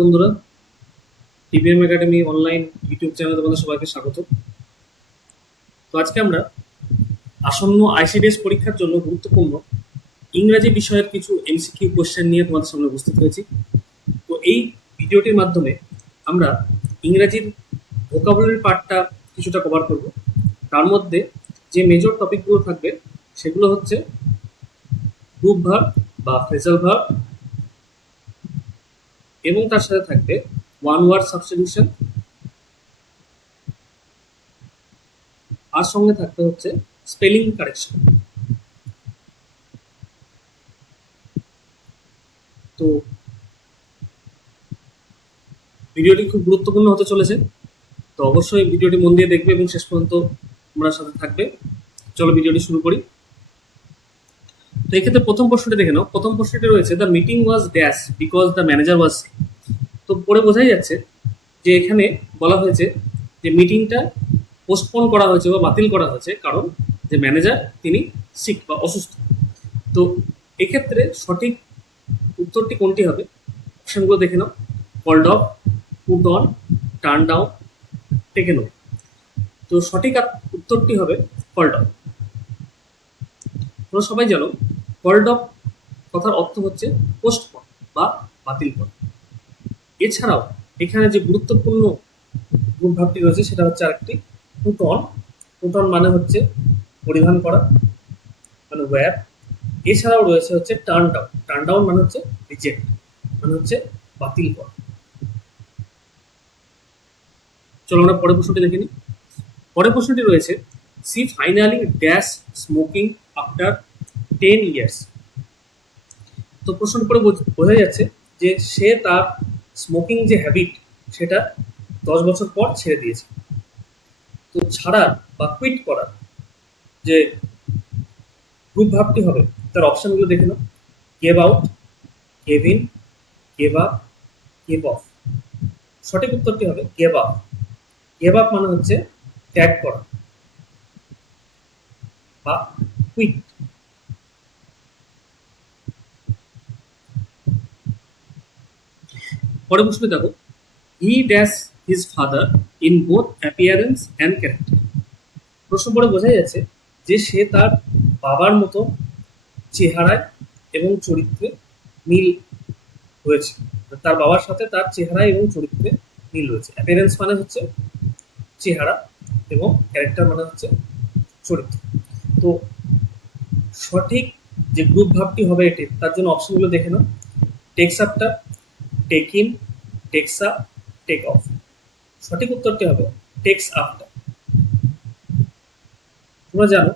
বন্ধুরা, TPM academy online YouTube চ্যানেলে তোমাদের সবাইকে স্বাগত। তো আজকে আমরা আসন্ন আইসিডিএস পরীক্ষার জন্য গুরুত্বপূর্ণ ইংরাজি বিষয়ের কিছু এমসিকিউ কোশ্চেন নিয়ে তোমাদের সামনে উপস্থিত হয়েছি। তো এই ভিডিওটির মাধ্যমে আমরা ইংরাজির ভোকাবুলারি পার্টটা কিছুটা কভার করব। তার মধ্যে যে মেজর টপিকগুলো থাকবে সেগুলো হচ্ছে গ্রুপ ভার্ব বা ফ্রেজাল ভার্ব, এবং তার সাথে থাকবে ওয়ান ওয়ার্ড সাবস্টিটিউশন, আর সঙ্গে থাকতে হচ্ছে স্পেলিং কারেকশন। তো ভিডিওটি খুব গুরুত্বপূর্ণ হতে চলেছে, তো অবশ্যই ভিডিওটি মন দিয়ে দেখবে এবং শেষ পর্যন্ত তোমরা সাথে থাকবে। চলো ভিডিওটি শুরু করি। তো এক্ষেত্রে প্রথম প্রশ্নটি দেখে নাও। প্রথম প্রশ্নটি রয়েছে, the meeting was dash because the manager was sick. তো পড়ে বোঝাই যাচ্ছে যে এখানে বলা হয়েছে যে মিটিংটা পোস্টপোন করা হয়েছে বা বাতিল করা হয়েছে কারণ যে ম্যানেজার তিনি সিক বা অসুস্থ। তো এক্ষেত্রে সঠিক উত্তরটি কোনটি হবে? অপশনগুলো দেখে নাও। Called off, put on, turn down, taken over. তো সঠিক উত্তরটি হবে কল্ড অফ। তোমরা সবাই জানো কল্ড অফ কথার অর্থ হচ্ছে পোস্টপন বা বাতিল করা। এছাড়াও এখানে যে গুরুত্বপূর্ণ গ্রুপ ভাবটি রয়েছে সেটা হচ্ছে আরেকটি পুট অন। পুট অন মানে হচ্ছে পরিধান করা, মানে ওয়্যার। এছাড়াও রয়েছে হচ্ছে টার্ন ডাউন। টার্ন ডাউন মানে হচ্ছে রিজেক্ট, মানে হচ্ছে বাতিল করা। চলো আমরা পরের প্রশ্নটি দেখে নিই। পরের প্রশ্নটি রয়েছে, she finally dash smoking after 10 years. তো প্রশ্নটি পরে বোঝা যাচ্ছে যে সে তার স্মোকিং যে হ্যাবিট সেটা 10 বছর পর ছেড়ে দিয়েছে। তো ছাড়ার বা কুইট করার যে গ্রুপ ভাবটি হবে তার অপশনগুলো দেখে নাও। Gave out, gave in, gave up, gave off. সঠিক উত্তরটি হবে গেভ আপ। গেভ আপ মানে হচ্ছে ত্যাগ করা বা কুইট। পরের প্রশ্নে দেখো, he dash his father in both appearance and character. প্রশ্ন পড়ে বোঝা যাচ্ছে যে সে তার বাবার মতো চেহারায় এবং চরিত্রে মিল হয়েছে। তার বাবার সাথে তার চেহারায় এবং চরিত্রে মিল রয়েছে। অ্যাপিয়ারেন্স মানে হচ্ছে চেহারা এবং ক্যারেক্টার মানে হচ্ছে চরিত্র। তো সঠিক যে গ্রুপ ভাবটি হবে এটি, তার জন্য অপশনগুলো দেখে নাও। Takes after, take in, takes up, take off. সঠিক উত্তরটি হবে টেক্স আফটার। তোমরা জানো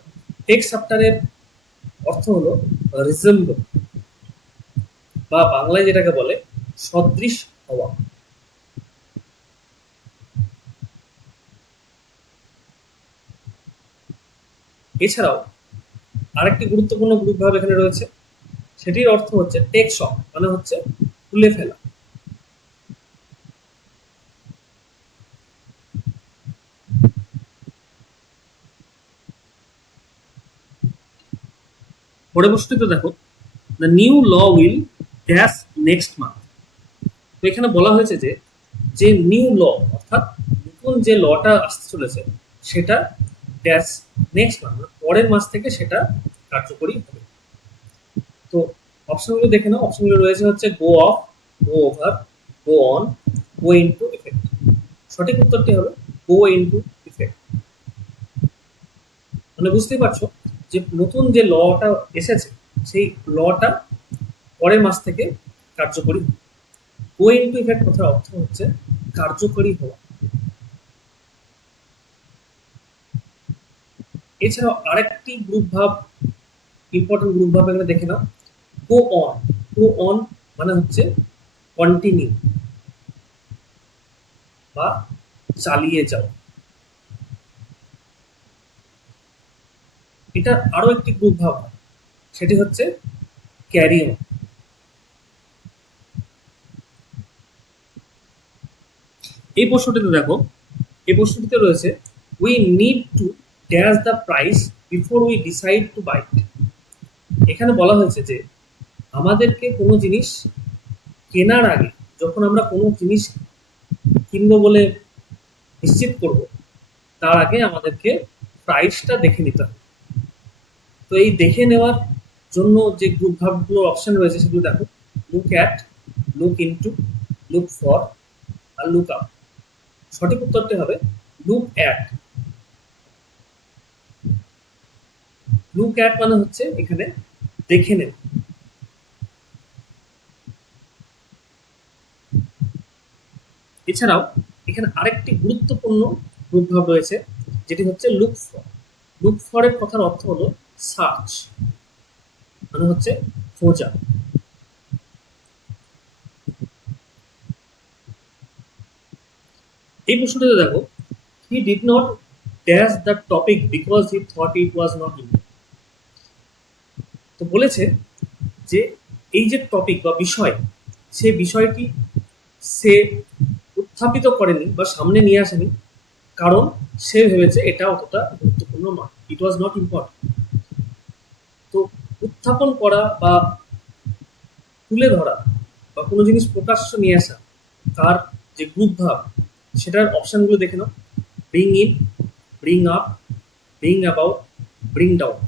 টেক্স আফটারের অর্থ হলো রিজেম্বল, বা বাংলায় যেটাকে বলে সদৃশ হওয়া। এছাড়াও আরেকটি গুরুত্বপূর্ণ গ্রুপ ভাব এখানে রয়েছে, সেটির অর্থ হচ্ছে টেক্স অফ, মানে হচ্ছে খুলে ফেলা। পরের প্রশ্নটি দেখো, the new law will dash next month. তো এখানে বলা হয়েছে যে যে নিউ ল অর্থাৎ নতুন যে লটা আসতে চলেছে সেটা ড্যাশ নেক্সট মান্থ, পরের মাস থেকে সেটা কার্যকরী হবে। তো অপশনগুলো দেখে নাও। অপশনগুলো রয়েছে হচ্ছে go off, go over, go on, go into effect. সঠিক উত্তরটি হবে গো ইনটু ইফেক্ট। মানে বুঝতেই পারছো যে নতুন যে লটা এসেছে সেই লটা পরের মাস থেকে কার্যকরী। গো ইনটু ইফেক্ট কথার অর্থ হচ্ছে কার্যকরী হওয়া। এছাড়াও আরেকটি গ্রুপ ভাব, ইম্পর্টেন্ট গ্রুপ ভাব এখানে দেখে নাও। গো অন। গো অন মানে হচ্ছে কন্টিনিউ বা চালিয়ে যাও। এটা আরো একটি গ্রুপ ভাব, সেটি হচ্ছে ক্যারি অন। এই প্রশ্নটিতে দেখো, এই প্রশ্নটিতে রয়েছে, we need to dash the price before we decide to buy it. এখানে বলা হয়েছে যে আমাদেরকে কোনো জিনিস কেনার আগে যখন আমরা কোনো জিনিস কিনবো বলে নিশ্চিত করব, তার আগে আমাদেরকে প্রাইসটা দেখে নিতে হবে। তো এই দেখে নেওয়ার জন্য যে গ্রুপ ভার্বগুলোর অপশন রয়েছে সেগুলো দেখো: look at, look into, look for আর লুক আপ। সঠিক উত্তরটি হবে লুক অ্যাট। লুক অ্যাট মানে হচ্ছে এখানে দেখে নেব। এছাড়াও এখানে আরেকটি গুরুত্বপূর্ণ গ্রুপ ভার্ব রয়েছে, যেটি হচ্ছে লুক ফর। লুক ফরের কথার অর্থ হলো সার্চ, মানে হচ্ছে খোঁজা। এই প্রশ্নটিতে দেখো, he did not dash the topic because he thought it was not important. তো বলেছে যে এই যে টপিক বা বিষয়, সে বিষয়টি সে উত্থাপিত করেনি বা সামনে নিয়ে আসেনি, কারণ সে ভেবেছে এটা অতটা গুরুত্বপূর্ণ নয়, ইট ওয়াজ নট ইম্পর্টেন্ট। তো উত্থাপন করা বা তুলে ধরা বা কোনো জিনিস প্রকাশ্য নিয়ে আসা, তার যে গ্রুপ ভাব, সেটার অপশানগুলো দেখে নাও: bring in, bring up, bring about, bring down.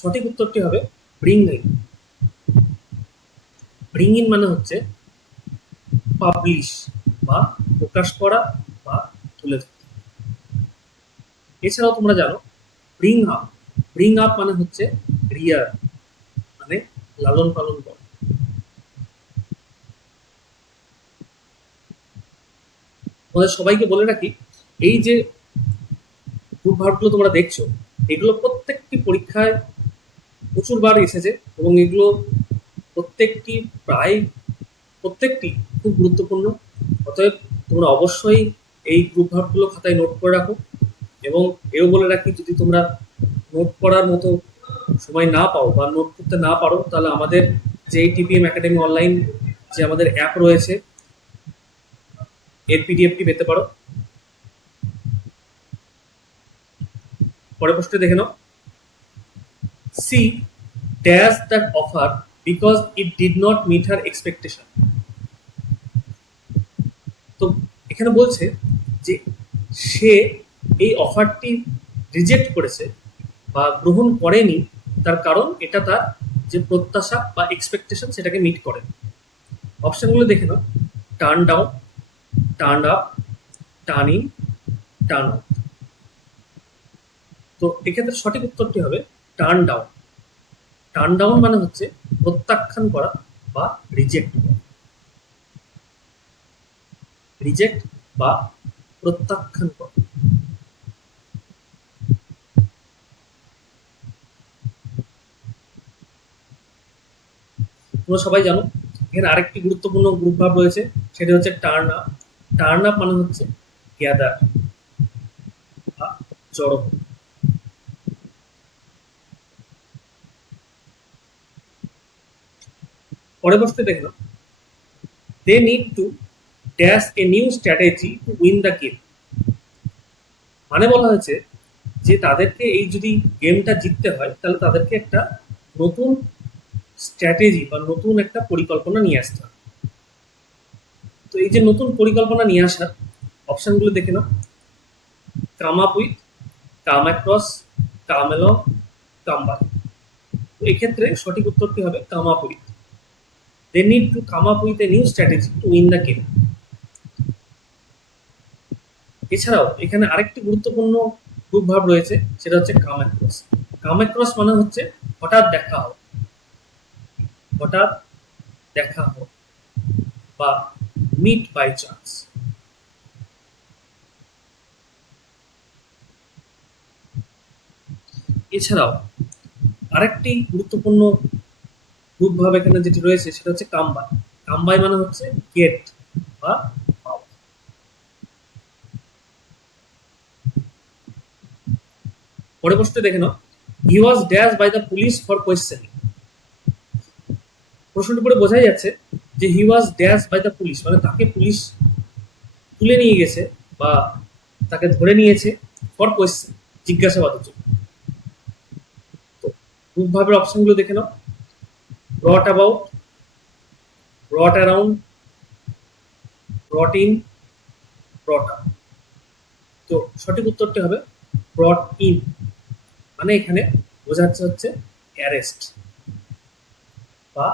সঠিক উত্তরটি হবে ব্রিং ইন। ব্রিং ইন মানে হচ্ছে পাবলিশ বা প্রকাশ করা বা তুলে ধরা। এছাড়াও তোমরা জানো ব্রিং আপ। ব্রিং আপ মানে হচ্ছে রিয়ার, মানে লালন পালন করা। তোমাদের সবাইকে বলে রাখি, এই যে গ্রুপ ভার্বগুলো তোমরা দেখছো, এগুলো প্রত্যেকটি পরীক্ষায় প্রচুরবার এসেছে এবং এগুলো প্রত্যেকটি প্রায় প্রত্যেকটি খুব গুরুত্বপূর্ণ। অতএব তোমরা অবশ্যই এই গ্রুপ ভার্বগুলো খাতায় নোট করে রাখো। এবং এও বলে রাখি, যদি তোমরা নোট করার মতো সময় না পাও বা নোট করতে না পারো, তাহলে আমাদের যে টিপিএম একাডেমি অনলাইন যে আমাদের অ্যাপ রয়েছে, এর পিডিএফটি পেতে পারো। পরের প্রশ্নটি দেখে নাও: she dash that offer because it did not meet her expectation. তো এখানে বলছে যে সে এই অফারটি রিজেক্ট করেছে বা গ্রহণ করেনি, তার কারণ এটা তার যে প্রত্যাশা বা এক্সপেকটেশন সেটাকে মিট করে। অপশনগুলো দেখে নাও: turn down, turn up, turn in, turn out. তো এক্ষেত্রে সঠিক উত্তরটি হবে টার্ন ডাউন। টার্ন ডাউন মানে হচ্ছে প্রত্যাখ্যান করা বা রিজেক্ট করা। রিজেক্ট বা প্রত্যাখ্যান করা। তোমরা সবাই জানো এখানে আরেকটি গুরুত্বপূর্ণ গ্রুপ ভার্ব রয়েছে, সেটা হচ্ছে টার্ন আপ। টার্ন আপ মানে হচ্ছে গ্যাদার বা জড়ো। পরের প্রশ্নে দেখে নাও: they need to dash a new strategy to win the game. মানে বলা হয়েছে যে তাদেরকে এই যদি গেমটা জিততে হয়, তাহলে তাদেরকে একটা নতুন স্ট্র্যাটেজি বা নতুন একটা পরিকল্পনা নিয়ে আসতে হবে। তো এই যে নতুন পরিকল্পনা নিয়ে আসার অপশনগুলো দেখে নাও: come up with, come across, come along, come by. তো এক্ষেত্রে সঠিক উত্তরটি হবে come up with. They need to come up with a new strategy to win the game. এছাড়াও এখানে আরেকটি গুরুত্বপূর্ণ গ্রুপ ভার্ব রয়েছে, সেটা হচ্ছে কাম অ্যাক্রস। কাম অ্যাক্রস মানে হচ্ছে হঠাৎ দেখা হওয়া, হঠাৎ দেখা হওয়া বা মিট বাই চান্স। এছাড়াও আরেকটি গুরুত্বপূর্ণ গ্রুপ ভার্ব এখানে যেটি রয়েছে, সেটা হচ্ছে কাম বাই। কাম বাই মানে হচ্ছে গেট বা পাওয়া। পরে প্রশ্নটি দেখে নাও: he was dash by the police for questioning. প্রশ্নটি পড়ে বোঝাই যাচ্ছে যে he was dash by the police মানে তাকে পুলিশ তুলে নিয়ে গেছে বা তাকে ধরে নিয়েছে ফর কোয়েশ্চেন, জিজ্ঞাসাবাদের জন্য। তো গ্রুপ ভার্বের অপশনগুলো দেখে নাও: brought about, brought around, brought in, brought up. তো সঠিক উত্তরটি হবে ব্রট ইন, মানে এখানে বোঝাচ্ছে হচ্ছে অ্যারেস্ট বা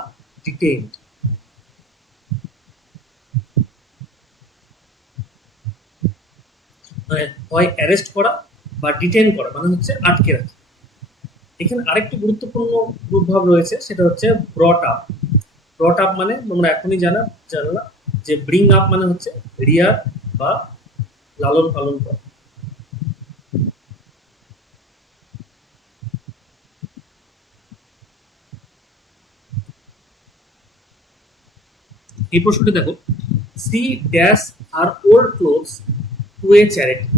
ডিটেইনড। মানে হয় অ্যারেস্ট করা বা ডিটেইন করা, মানে হচ্ছে আটকে রাখা। এখানে আরেকটি গুরুত্বপূর্ণ রূপভাব রয়েছে, সেটা হচ্ছে ব্রট আপ। ব্রট আপ মানে তোমরা এখনই জানলা যে ব্রিং আপ মানে হচ্ছে রিয়ার বা লালন পালন করা। এই প্রশ্নটি দেখো, she dash our old clothes to a charity.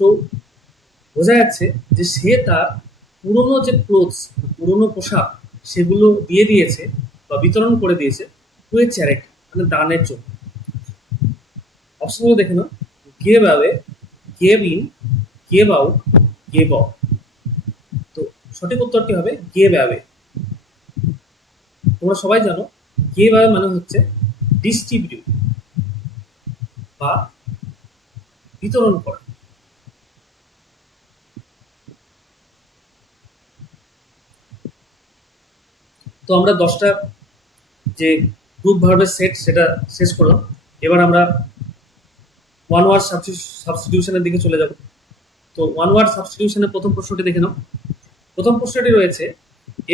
তো বোঝা যাচ্ছে যে সে তার পুরনো যে ক্লোথস, পুরনো পোশাক, সেগুলো দিয়ে দিয়েছে বা বিতরণ করে দিয়েছে টু এ চ্যারিটি, মানে দানের জন্য। অপশনগুলো দেখে নাও, gave away, gave in, gave out, gave off. তো সঠিক উত্তরটি হবে গেভ অ্যাওয়ে। তোমরা সবাই জানো গেভ অ্যাওয়ে মানে হচ্ছে ডিস্ট্রিবিউট বা বিতরণ করা। তো আমরা 10টা যে গ্রুপ ভার্বের সেট সেটা শেষ করলাম। এবার আমরা ওয়ান ওয়ার্ড সাবস্টিটিউশনের দিকে চলে যাব। তো ওয়ান ওয়ার্ড সাবস্টিটিউশনের প্রথম প্রশ্নটি দেখে নাও। প্রথম প্রশ্নটি রয়েছে,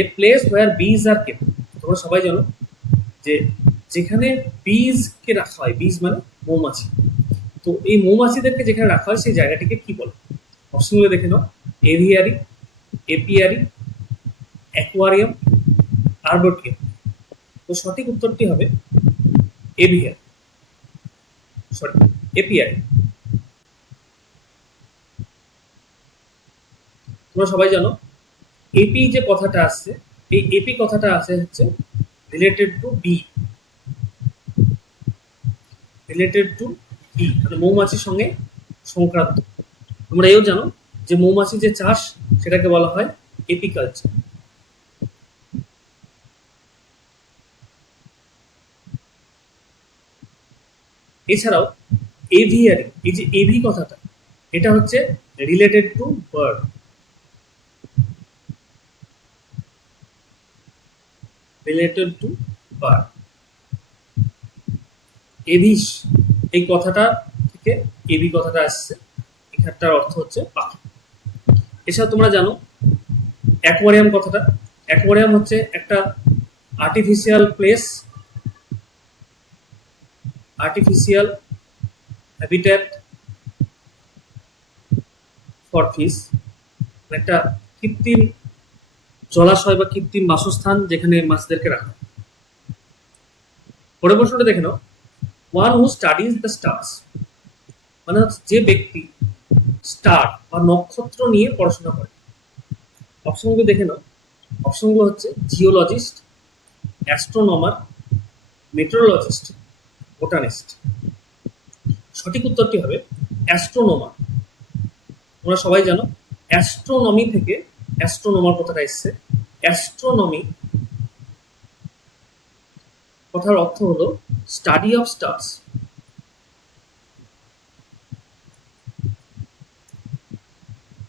এ প্লেস ওয়্যার বিজ আর কেপ। তোমরা সবাই জানো যে যেখানে বীজকে রাখা হয়, বীজ মানে মৌমাছি, তো এই মৌমাছিদেরকে যেখানে রাখা হয় সেই জায়গাটিকে কি বলে? অপশনগুলো দেখে নাও, এভিয়ারি, এপিয়ারি, অ্যাকোয়ারিয়াম, আরবটিয়াম। তো সঠিক উত্তরটি হবে এভিয়ারি, সরি এপিয়ারি। তোমরা সবাই জানো এপি যে কথাটা আসছে, এই এপি কথাটা আসে হচ্ছে related to bee, related to bee মানে মৌমাছির সঙ্গে সংক্রান্ত। তোমরা এও জানো যে মৌমাছি যে চাষ, সেটাকে বলা হয় এপিকালচার। এছাড়াও এভিয়ারি, এই যে এভি কথাটা, এটা হচ্ছে related to bird, related to bird. এভিস এই কথাটা থেকে এভি কথাটা আসছে, এখানটার অর্থ হচ্ছে পাখি। এছাড়া তোমরা জানো অ্যাকোয়ারিয়াম কথাটা, অ্যাকোয়ারিয়াম হচ্ছে একটা artificial place, artificial habitat for fish, একটা কৃত্রিম জলাশয় বা কৃত্রিম বাসস্থান যেখানে মাছদেরকে রাখা হয়। পরের প্রশ্নটা দেখে নাও, one who studies the stars, মানে হচ্ছে যে ব্যক্তি স্টার বা নক্ষত্র নিয়ে পড়াশোনা করে। অপশনগুলো দেখে নাও, অপশনগুলো হচ্ছে জিওলজিস্ট, অ্যাস্ট্রোনমার, মেট্রোলজিস্ট, বোটানিস্ট। সঠিক উত্তরটি হবে অ্যাস্ট্রোনমার। তোমরা সবাই জানো অ্যাস্ট্রোনমি থেকে অ্যাস্ট্রোনমার কথাটা এসছে। অ্যাস্ট্রোনমি কথার অর্থ হলো স্টাডি অফ স্টার্স।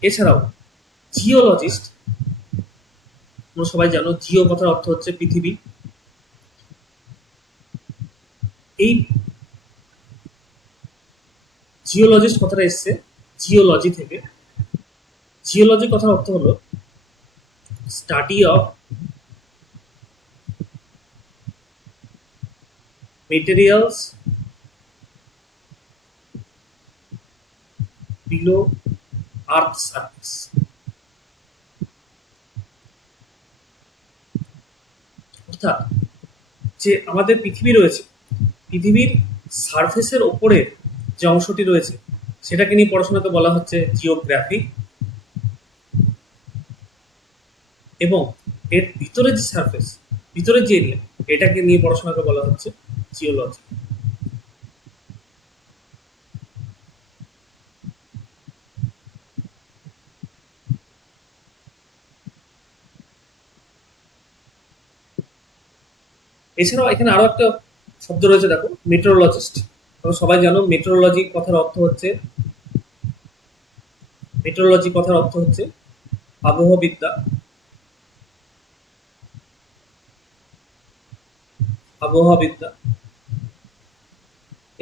এছাড়াও জিওলজিস্ট, তোমরা সবাই জানো জিও কথার অর্থ হচ্ছে পৃথিবী। এই জিওলজিস্ট কথাটা এসছে জিওলজি থেকে। জিওলজি কথার অর্থ হলো study of materials below earth surface. অর্থাৎ যে আমাদের পৃথিবী রয়েছে, পৃথিবীর সারফেসের ওপরে যে অংশটি রয়েছে সেটাকে নিয়ে পড়াশোনাকে বলা হচ্ছে জিওগ্রাফি, এবং এর ভিতরে যে সারফেস, ভিতরে যে এরিয়া, এটাকে নিয়ে পড়াশোনাকে বলা হচ্ছে জিওলজি। এছাড়াও এখানে আরো একটা শব্দ রয়েছে দেখো, মেট্রোলজিস্ট। তোমরা সবাই জানো মেট্রোলজি কথার অর্থ হচ্ছে, মেট্রোলজি কথার অর্থ হচ্ছে আবহাওয়াবিদ্যা, আবহাওয়াবিদ্যা।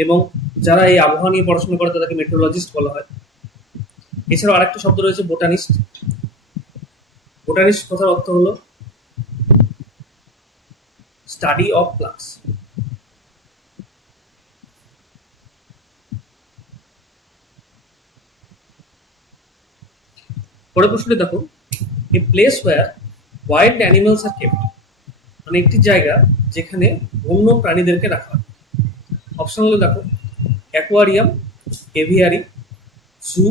এবং যারা এই আবহাওয়া নিয়ে পড়াশোনা করে তাদেরকে মেট্রোলজিস্ট বলা হয়। এছাড়াও আরেকটা শব্দ রয়েছে বোটানিস্ট। বোটানিস্ট কথার অর্থ হলো স্টাডি অফ প্লান্টস। পরের প্রশ্নটি দেখো, a place where wild animals are kept, মানে একটি জায়গা যেখানে বন্য প্রাণীদেরকে রাখা হয়। অপশনগুলো দেখো, অ্যাকোয়ারিয়াম, এভিয়ারি, জু,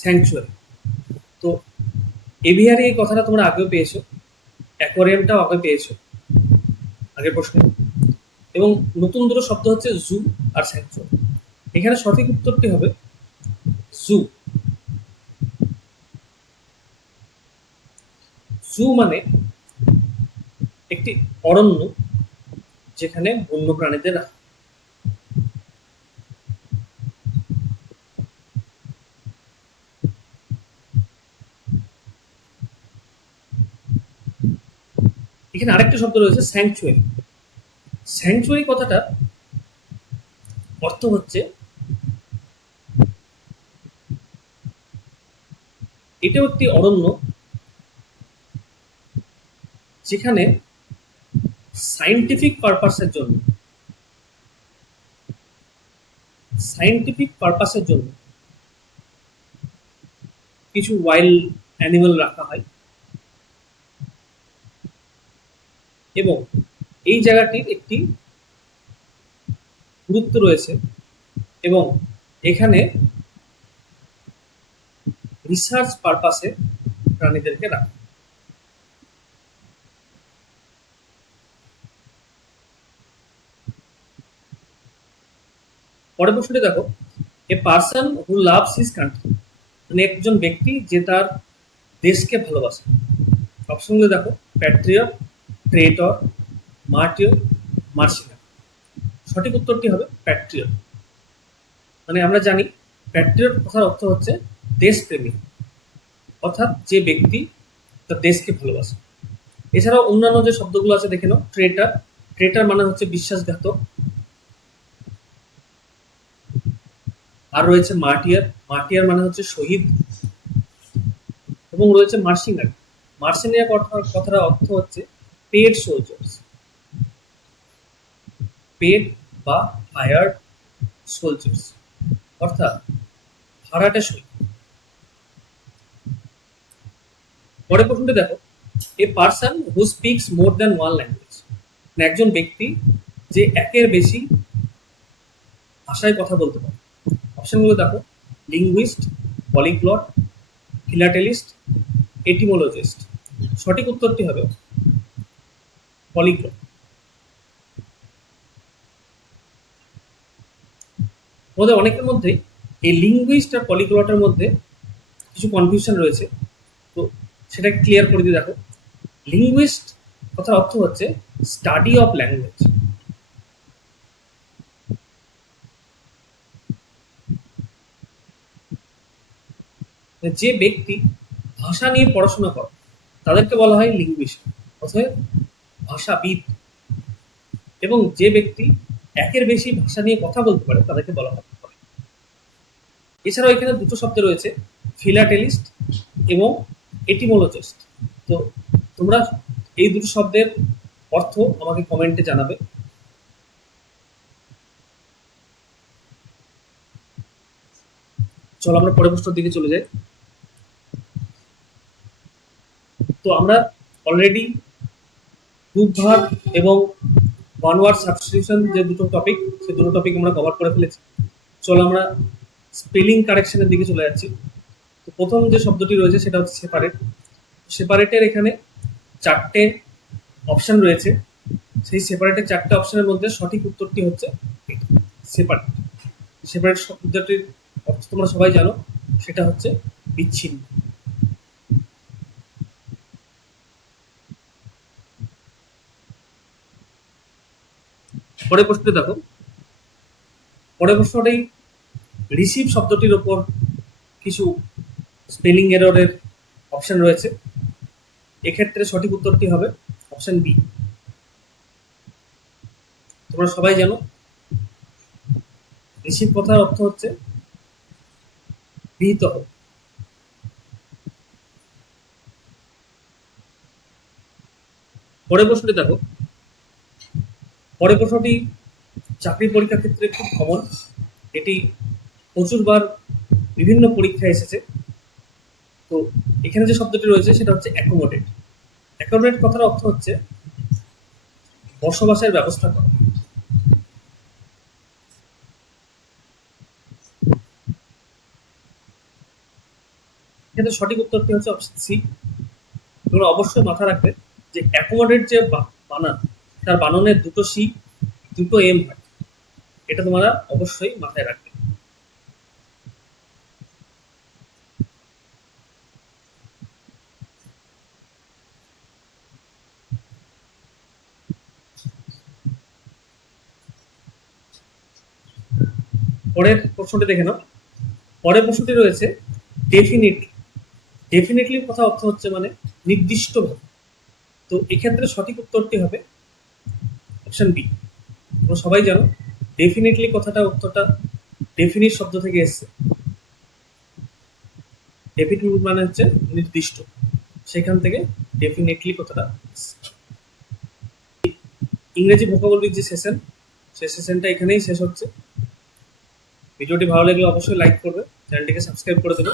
স্যাংচুয়ারি। তো এভিয়ারি এই কথাটা তোমরা আগেও পেয়েছো, অ্যাকোয়ারিয়ামটাও আগে পেয়েছো আগের প্রশ্নে, এবং নতুন দুটো শব্দ হচ্ছে জু আর স্যাংচুয়ারি। এখানে সঠিক উত্তরটি হবে জু। জু মানে একটি অরণ্য যেখানে বন্য প্রাণীদের রাখা। এখানে আরেকটা শব্দ রয়েছে স্যাংচুয়ারি। স্যাংচুয়ারি কথাটা অর্থ হচ্ছে, এটাও একটি অরণ্য যেখানে সায়েন্টিফিক পারপাসের জন্য, সায়েন্টিফিক পারপাসের জন্য কিছু ওয়াইল্ড অ্যানিমাল রাখা হয়। এবং এই জায়গাটির একটি গুরুত্ব রয়েছে, এবং এখানে রিসার্চ পারপাসে প্রাণীদেরকে রাখা। পরের প্রশ্নটি দেখো, a person who loves his country, মানে একজন ব্যক্তি যে তার দেশকে ভালোবাসে। অপশনগুলো দেখো, প্যাট্রিয়ট, ট্রেটর, মার্টিয়র, মার্সিনার। সঠিক উত্তরটি হবে প্যাট্রিয়ট। মানে আমরা জানি প্যাট্রিয়ট কথার অর্থ হচ্ছে দেশপ্রেমী, অর্থাৎ যে ব্যক্তি তার দেশকে ভালোবাসে। এছাড়াও অন্যান্য যে শব্দগুলো আছে দেখে নাও, ট্রেটার, ট্রেটার মানে হচ্ছে বিশ্বাসঘাতক। আর রয়েছে মার্টিয়ার, মার্টিয়ার মানে হচ্ছে শহীদ। এবং রয়েছে মার্সিনারি, মার্সিনারি কথার অর্থ হচ্ছে পেড সোলজার্স, পেড বা হায়ার্ড সোলজার্স, অর্থাৎ ভাড়াটে সৈনিক। পরের প্রশ্নটি দেখো, a person who speaks more than one language, একজন ব্যক্তি যে একের বেশি ভাষায় কথা বলতে পারে। অপশনগুলো দেখো, লিঙ্গুইস্ট, পলিগ্লট, ফিলাটেলিস্ট, এটিমোলজিস্ট। সঠিক উত্তরটি হবে পলিগ্লট। তোমাদের অনেকের মধ্যেই এই লিঙ্গুইস্ট আর পলিগ্লটের মধ্যে কিছু কনফিউশন রয়েছে, তো সেটা ক্লিয়ার করে দিয়ে দেখো। লিঙ্গুইস্ট কথার অর্থ হচ্ছে স্টাডি অফ ল্যাঙ্গুয়েজ। যে ব্যক্তি ভাষা নিয়ে পড়াশোনা করে তাদেরকে বলা হয় লিঙ্গুইস্ট, অর্থাৎ ভাষাবিদ। এবং যে ব্যক্তি একের বেশি ভাষা নিয়ে কথা বলতে পারে তাদেরকে বলা হয়। এছাড়াও এখানে দুটো শব্দ রয়েছে, ফিলাটেলিস্ট এবং এটিমোলজিস্ট। তো তোমরা এই দুটো শব্দের অর্থ আমাকে কমেন্টে জানাবে। চলো আমরা পরের প্রশ্নের দিকে চলে যাই। তো আমরা অলরেডি গ্রুপ ভাগ এবং ওয়ান ওয়ার্ড সাবস্টিটিউশন যে দুটো টপিক, সেই দুটো টপিক আমরা কভার করে ফেলেছি। চলো আমরা স্পেলিং কারেকশনের দিকে চলে যাচ্ছি। তো প্রথম যে শব্দটি রয়েছে সেটা হচ্ছে সেপারেট। সেপারেটের এখানে চারটে অপশন রয়েছে, সেই সেপারেটের চারটে অপশনের মধ্যে সঠিক উত্তরটি হচ্ছে সেপারেট। সেপারেট শব্দটির অর্থ তোমরা সবাই জানো, সেটা হচ্ছে বিচ্ছিন্ন। পরের প্রশ্নটি দেখো, পরের প্রশ্নটাই রিসিভ শব্দটির ওপর কিছু স্পেলিং এররের অপশন রয়েছে। এক্ষেত্রে সঠিক উত্তরটি হবে অপশন বি। তোমরা সবাই জানো রিসিভ কথার অর্থ হচ্ছে গৃহীত হও। পরের প্রশ্নটি দেখো, পরের প্রশ্নটি চাকরি পরীক্ষার ক্ষেত্রে খুব কমন, এটি প্রচুরবার বিভিন্ন পরীক্ষায় এসেছে। তো এখানে যে শব্দটি রয়েছে সেটা হচ্ছে অ্যাকোমোডেট। অ্যাকোমোডেট কথার অর্থ হচ্ছে বসবাসের ব্যবস্থা করা। এক্ষেত্রে সঠিক উত্তরটি হচ্ছে অপশন সি। তোমরা অবশ্যই মাথা রাখবে যে অ্যাকোমোডেট যে বানান, তার বানানের দুটো সি দুটো এম হয়, এটা তোমরা অবশ্যই মাথায় রাখবে। পরের প্রশ্নটি দেখে নাও। পরের প্রশ্নটি রয়েছে ডেফিনিটলি। ডেফিনেটলি কথা অর্থ হচ্ছে মানে নির্দিষ্টভাবে। তো এক্ষেত্রে সঠিক উত্তরটি হবে অপশন বি। তোমরা সবাই জানো ডেফিনেটলি কথাটা উত্তরটা ডেফিনিট শব্দ থেকে এসছে। ডেফিনিট মানে হচ্ছে নির্দিষ্ট, সেখান থেকে ডেফিনেটলি কথাটা এসছে। ইংরেজি ভোকাবুলারির যে সেশন, সেই সেশনটা এখানেই শেষ হচ্ছে। ভিডিওটি ভালো লাগলে অবশ্যই লাইক করবে, চ্যানেলটিকে সাবস্ক্রাইব করে দেবে।